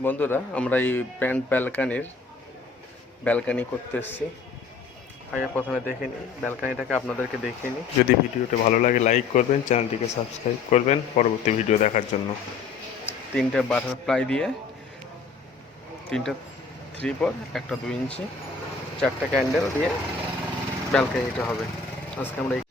বন্ধুরা, আমরা এই প্যান্ট ব্যালকানির ব্যালকানি করতে এসেছি। আগে প্রথমে দেখে নিই, ব্যালকানিটাকে আপনাদেরকে দেখিয়ে নিই। যদি ভিডিওটা ভালো লাগে লাইক করবেন, চ্যানেলটিকে সাবস্ক্রাইব করবেন। পরবর্তী ভিডিও দেখার জন্য। তিনটে বাটারফ্লাই দিয়ে, তিনটা থ্রি পর একটা দুই ইঞ্চি, চারটা ক্যান্ডেল দিয়ে ব্যালকানিটা হবে। আজকে আমরা এই